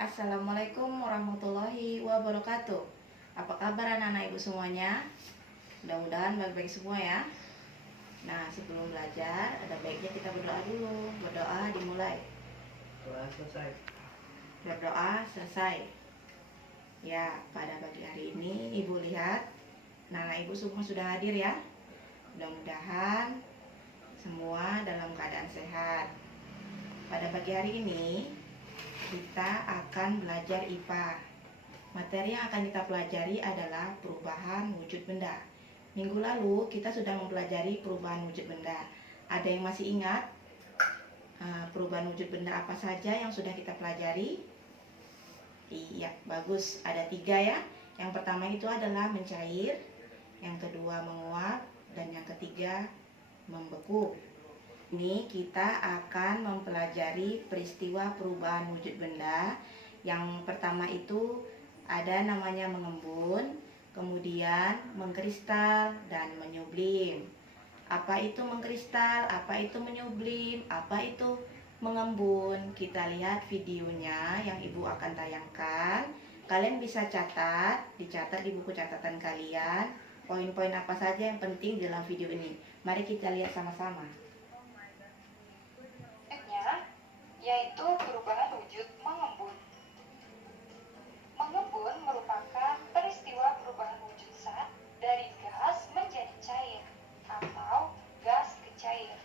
Assalamualaikum warahmatullahi wabarakatuh. Apa kabar anak-anak ibu semuanya? Mudah-mudahan baik-baik semua ya. Nah, sebelum belajar ada baiknya kita berdoa dulu. Berdoa dimulai. Doa selesai. Berdoa selesai. Ya, pada pagi hari ini ibu lihat anak-anak ibu semua sudah hadir ya. Mudah-mudahan semua dalam keadaan sehat. Pada pagi hari ini kita akan belajar IPA. Materi yang akan kita pelajari adalah perubahan wujud benda. Minggu lalu kita sudah mempelajari perubahan wujud benda. Ada yang masih ingat perubahan wujud benda apa saja yang sudah kita pelajari? Iya, bagus. Ada 3 ya. Yang pertama itu adalah mencair, yang kedua menguap, dan yang ketiga membeku. Ini kita akan mempelajari peristiwa perubahan wujud benda. Yang pertama itu ada namanya mengembun, kemudian mengkristal, dan menyublim. Apa itu mengkristal? Apa itu menyublim? Apa itu mengembun? Kita lihat videonya yang ibu akan tayangkan. Kalian bisa dicatat di buku catatan kalian, poin-poin apa saja yang penting dalam video ini. Mari kita lihat sama-sama. Yaitu perubahan wujud mengembun. Mengembun merupakan peristiwa perubahan wujud zat dari gas menjadi cair atau gas ke cair.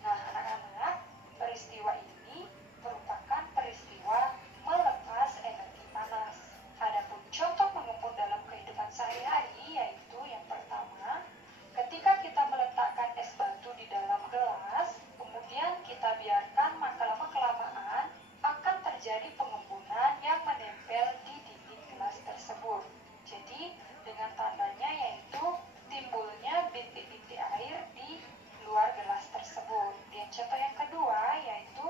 Nah, anak-anak, peristiwa ini merupakan peristiwa melepas energi panas. Adapun contoh mengembun dalam kehidupan sehari-hari yaitu yang pertama, ketika kita meletakkan es batu di dalam gelas, kemudian kita biarkan lama-kelamaan akan terjadi pengembunan yang menempel di dinding gelas tersebut. Jadi dengan tandanya yaitu timbulnya bintik-bintik air di luar gelas tersebut. Dan contoh yang kedua yaitu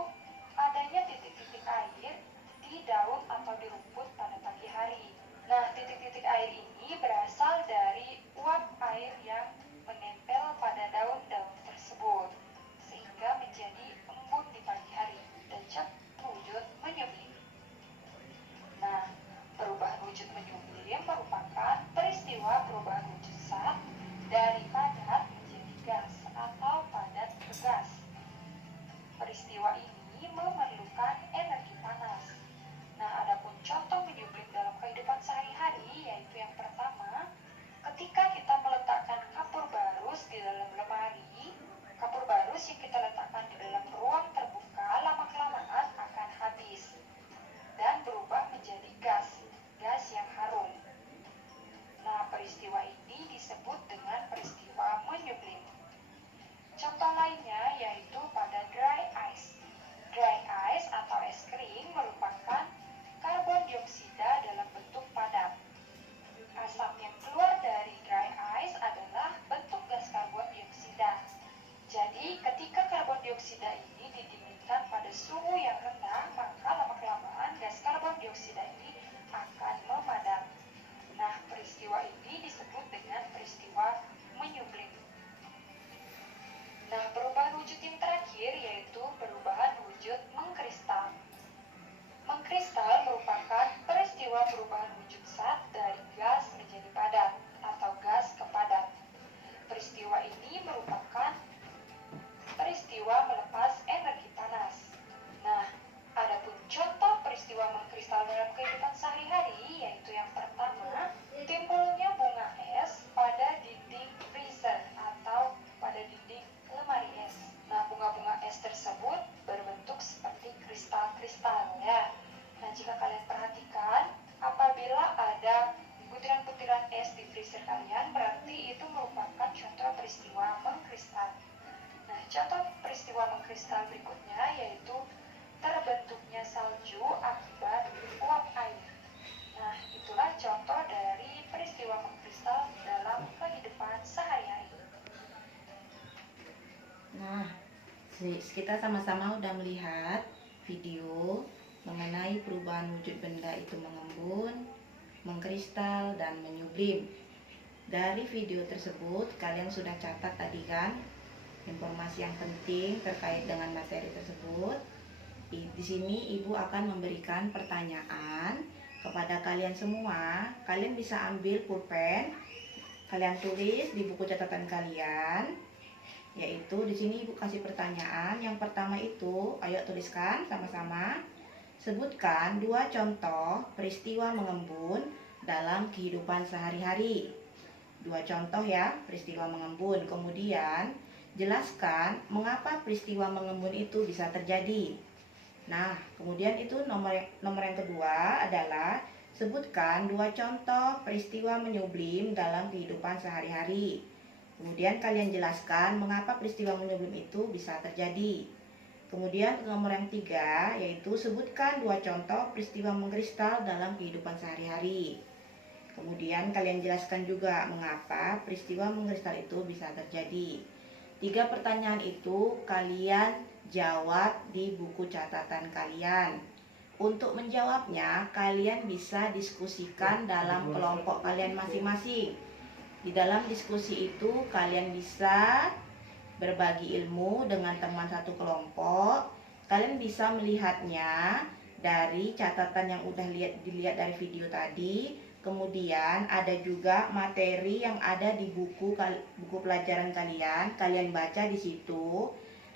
adanya titik-titik air di daun atau di rumput pada pagi hari. Nah, titik-titik air ini berasal dari uap air yang menempel pada daun-daun tersebut sehingga menjadi embun di pagi hari dan contoh wujud menyublim. Nah, perubahan wujud menyublim merupakan peristiwa perubahan wujud zat dari padat menjadi gas atau padat ke gas. Peristiwa ini memerlukan energi panas. Nah, adapun contoh menyublim dalam kehidupan sehari-hari yaitu yang pertama, ketika kita meletakkan kapur barus di dalam lemari, kapur barus yang kita letakkan di dalam ruang terbuka lama-kelamaan akan habis dan berubah menjadi gas yang harum. Nah, peristiwa ini disebut dengan peristiwa menyublim. Contoh lainnya yaitu pada dry ice. Dry ice atau es kering merupakan karbon dioksida dalam bentuk padat. Asap yang keluar dari dry ice adalah bentuk gas karbon dioksida. Jadi, ketika karbon dioksida ini didinginkan pada suhu yang rendah, maka lama-kelamaan gas karbon dioksida ini akan memadat. Nah, peristiwa ini disebut dengan peristiwa menyublim. Nah, perubahan wujud yang terakhir yaitu perubahan wujud mengkristal. Mengkristal merupakan peristiwa perubahan wujud zat dari gas menjadi padat atau gas ke padat. Peristiwa ini merupakan peristiwa melepas energi panas. Nah, adapun contoh peristiwa mengkristal dalam kehidupan sehari-hari yaitu yang pertama, timbulnya bunga es pada dinding freezer atau pada dinding lemari es. Nah, bunga-bunga es tersebut berbentuk seperti kristal-kristal ya. Nah, jika kalian perhatikan, apabila ada butiran-butiran es di freezer kalian, berarti itu merupakan contoh peristiwa mengkristal. Nah, contoh peristiwa mengkristal berikutnya yaitu terbentuknya salju akibat uap air. Nah, itulah contoh dari peristiwa mengkristal dalam kehidupan sehari-hari. Nah, kita sama-sama udah melihat video mengenai perubahan wujud benda itu mengembun, mengkristal, dan menyublim. Dari video tersebut kalian sudah catat tadi kan informasi yang penting terkait dengan materi tersebut. Di sini Ibu akan memberikan pertanyaan kepada kalian semua. Kalian bisa ambil pulpen, kalian tulis di buku catatan kalian. Yaitu di sini Ibu kasih pertanyaan. Yang pertama itu, ayo tuliskan sama-sama. Sebutkan 2 contoh peristiwa mengembun dalam kehidupan sehari-hari. 2 contoh ya, peristiwa mengembun. Kemudian jelaskan mengapa peristiwa mengembun itu bisa terjadi. Nah, kemudian itu nomor yang kedua adalah sebutkan 2 contoh peristiwa menyublim dalam kehidupan sehari-hari. Kemudian kalian jelaskan mengapa peristiwa menyublim itu bisa terjadi. Kemudian nomor yang 3 yaitu sebutkan 2 contoh peristiwa mengkristal dalam kehidupan sehari-hari. Kemudian kalian jelaskan juga mengapa peristiwa mengkristal itu bisa terjadi. 3 pertanyaan itu kalian jawab di buku catatan kalian. Untuk menjawabnya, kalian bisa diskusikan dalam kelompok kalian masing-masing. Di dalam diskusi itu, kalian bisa berbagi ilmu dengan teman satu kelompok. Kalian bisa melihatnya dari catatan yang udah dilihat dari video tadi. Kemudian ada juga materi yang ada di buku pelajaran kalian. Kalian baca di situ.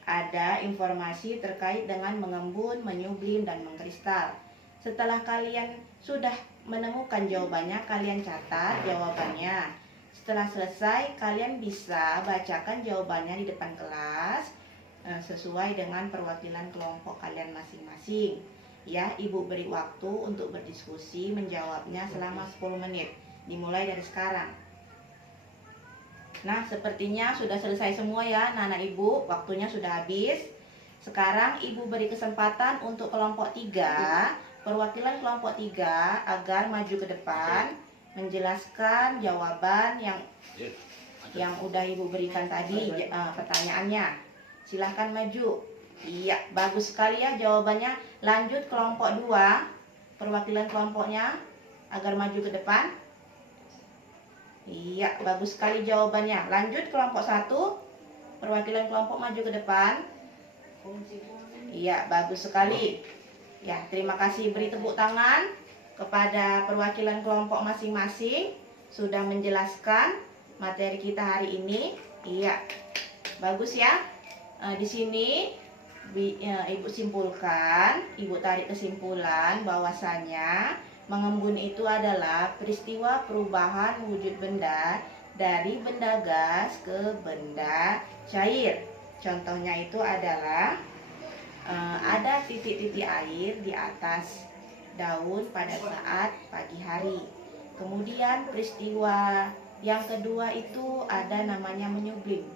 Ada informasi terkait dengan mengembun, menyublim, dan mengkristal. Setelah kalian sudah menemukan jawabannya, kalian catat jawabannya. Setelah selesai, kalian bisa bacakan jawabannya di depan kelas sesuai dengan perwakilan kelompok kalian masing-masing. Ya, Ibu beri waktu untuk berdiskusi menjawabnya selama 10 menit. Dimulai dari sekarang. Nah, sepertinya sudah selesai semua ya anak-anak Ibu, waktunya sudah habis. Sekarang Ibu beri kesempatan untuk kelompok 3, perwakilan kelompok 3 agar maju ke depan menjelaskan jawaban yang udah Ibu berikan tadi pertanyaannya. Silahkan maju. Iya, bagus sekali ya jawabannya. Lanjut kelompok 2, perwakilan kelompoknya agar maju ke depan. Iya, bagus sekali jawabannya. Lanjut kelompok 1, perwakilan kelompok maju ke depan. Iya, bagus sekali. Ya, terima kasih. Beri tepuk tangan kepada perwakilan kelompok masing-masing sudah menjelaskan materi kita hari ini. Iya, bagus ya. Di sini Ibu simpulkan, Ibu tarik kesimpulan bahwasanya mengembun itu adalah peristiwa perubahan wujud benda dari benda gas ke benda cair. Contohnya itu adalah ada titik-titik air di atas daun pada saat pagi hari. Kemudian peristiwa yang kedua itu ada namanya menyublim.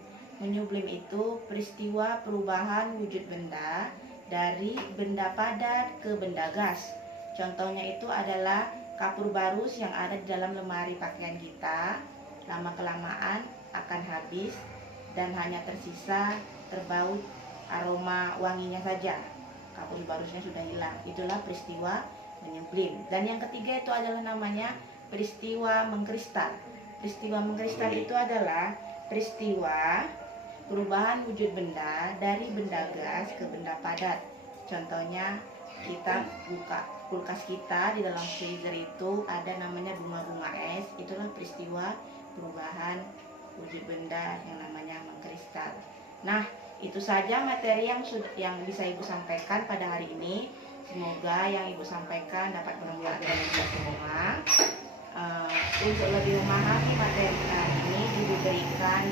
Menyublim itu peristiwa perubahan wujud benda dari benda padat ke benda gas. Contohnya itu adalah kapur barus yang ada di dalam lemari pakaian kita. Lama-kelamaan akan habis dan hanya tersisa terbaut aroma wanginya saja. Kapur barusnya sudah hilang. Itulah peristiwa menyublim. Dan yang ketiga itu adalah namanya peristiwa mengkristal. Peristiwa mengkristal itu adalah peristiwa perubahan wujud benda dari benda gas ke benda padat. Contohnya kita buka kulkas kita, di dalam freezer itu ada namanya bunga-bunga es. Itulah peristiwa perubahan wujud benda yang namanya mengkristal. Nah, itu saja materi yang bisa Ibu sampaikan pada hari ini. Semoga yang Ibu sampaikan dapat bermanfaat bagi kita semua. Untuk lebih memahami materi hari ini, Ibu berikan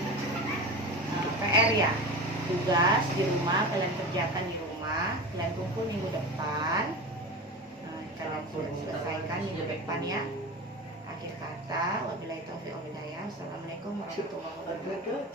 PR ya, tugas di rumah kalian kerjakan di rumah, kalian kumpul minggu depan. Kalian sudah selesaikan minggu depan ya. Akhir kata, wabillahi taufiq wal hidayah. Assalamualaikum warahmatullahi wabarakatuh.